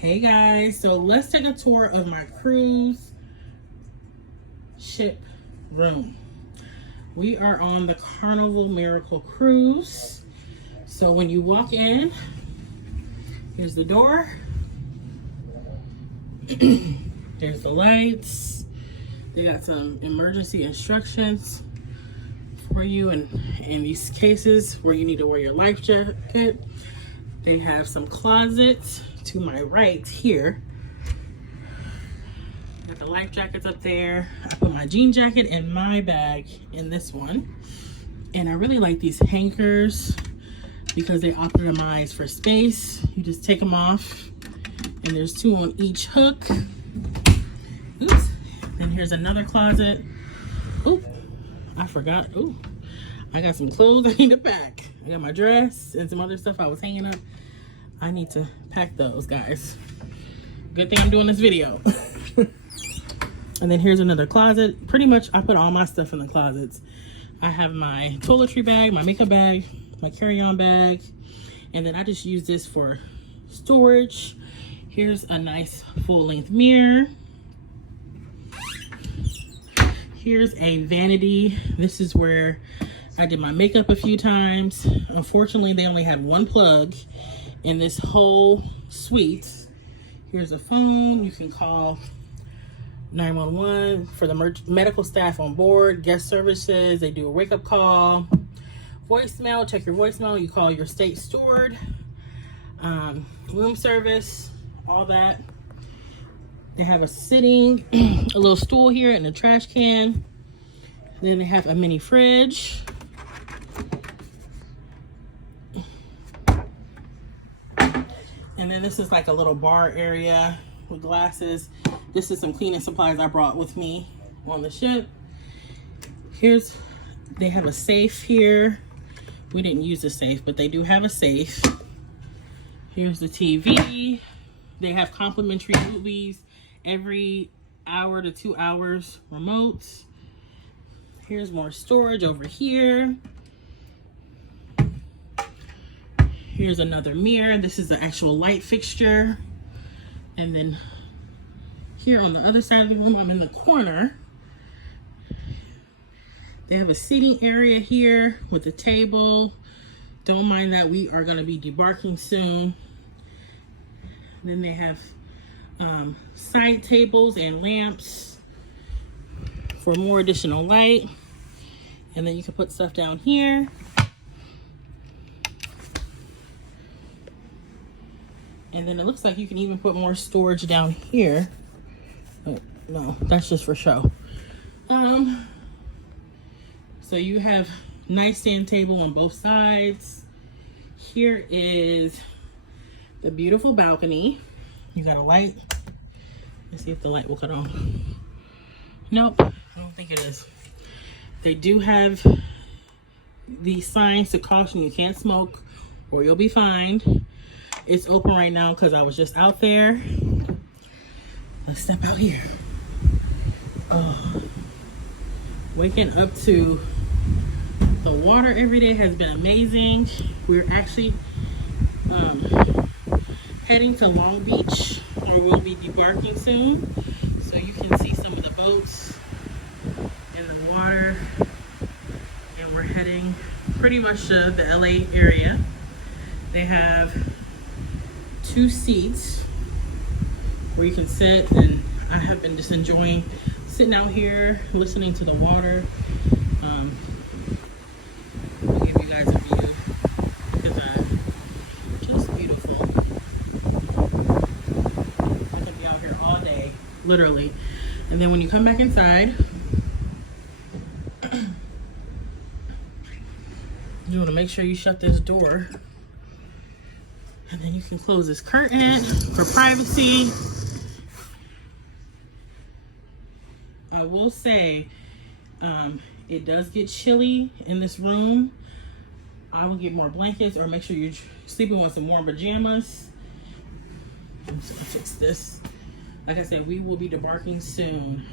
Hey guys, so let's take a tour of my cruise ship room. We are on the Carnival Miracle Cruise. So when you walk in, here's the door. There's the lights. They got some emergency instructions for you in these cases where you need to wear your life jacket. They have some closets to my right here. Got the life jackets up there. I put my jean jacket in my bag in this one. And I really like these hangers because they optimize for space. You just take them off and there's two on each hook. Oops. Then here's another closet. Oop, I forgot. Ooh, I got some clothes I need to pack. I got my dress and some other stuff I was hanging up. I need to pack those, guys. Good thing I'm doing this video. And then here's another closet. Pretty much I put all my stuff in the closets. I have my toiletry bag, my makeup bag, my carry-on bag, and then I just use this for storage. Here's a nice full-length mirror. Here's a vanity. This is where I did my makeup a few times. Unfortunately, they only had one plug in this whole suite. Here's a phone. You can call 911 for the medical staff on board. Guest services, they do a wake-up call. Voicemail, check your voicemail. You call your state steward. Room service, all that. They have a sitting, a little stool here and a trash can. Then they have a mini fridge. And then this is like a little bar area with glasses. This is some cleaning supplies I brought with me on the ship. They have a safe here. We didn't use the safe, but they do have a safe. Here's the TV. They have complimentary movies every hour to 2 hours remotes. Here's more storage over here. Here's another mirror. This is the actual light fixture. And then here on the other side of the room, I'm in the corner. They have a seating area here with a table. Don't mind that, we are gonna be debarking soon. Then they have side tables and lamps for more additional light. And then you can put stuff down here. And then it looks like you can even put more storage down here. Oh, no, that's just for show. So you have nightstand table on both sides. Here is the beautiful balcony. You got a light. Let's see if the light will cut on. Nope, I don't think it is. They do have these signs to caution you can't smoke or you'll be fined. It's open right now because I was just out there. Let's step out here. Oh. Waking up to the water every day has been amazing. We're actually heading to Long Beach, or we'll be debarking soon. So you can see some of the boats in the water. And we're heading pretty much to the LA area. They have 2 seats where you can sit, and I have been just enjoying sitting out here listening to the water. I'll give you guys a view because just beautiful. I could be out here all day, literally. And then when you come back inside, you want to make sure you shut this door. And then you can close this curtain for privacy. I will say, it does get chilly in this room. I will get more blankets, or make sure you're sleeping with some warm pajamas. I'm just gonna fix this. Like I said, we will be debarking soon.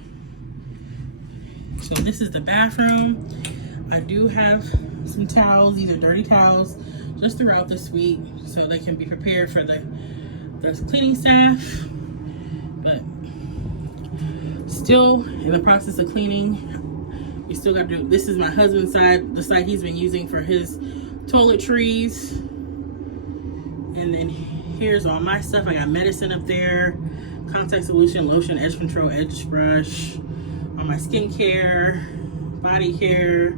So this is the bathroom. I do have some towels. These are dirty towels just throughout the suite, so they can be prepared for the That's cleaning staff, but still in the process of cleaning. We still got to do, this is my husband's side, the side he's been using for his toiletries. And then here's all my stuff. I got medicine up there, contact solution, lotion, edge control, edge brush, all my skincare, body care,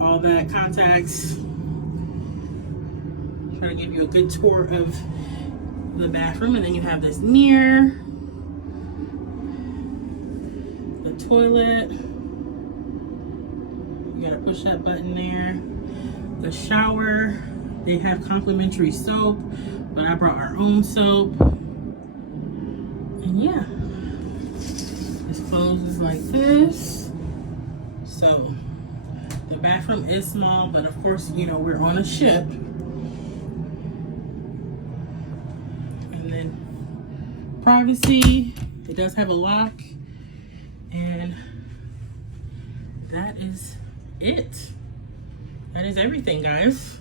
all that, contacts. Try to give you a good tour of the bathroom. And then you have this mirror, the toilet. You gotta push that button there. The shower, they have complimentary soap, but I brought our own soap. And yeah, this closes like this. So the bathroom is small, but of course, you know, we're on a ship. And then privacy, it does have a lock. And that is it. That is everything, guys.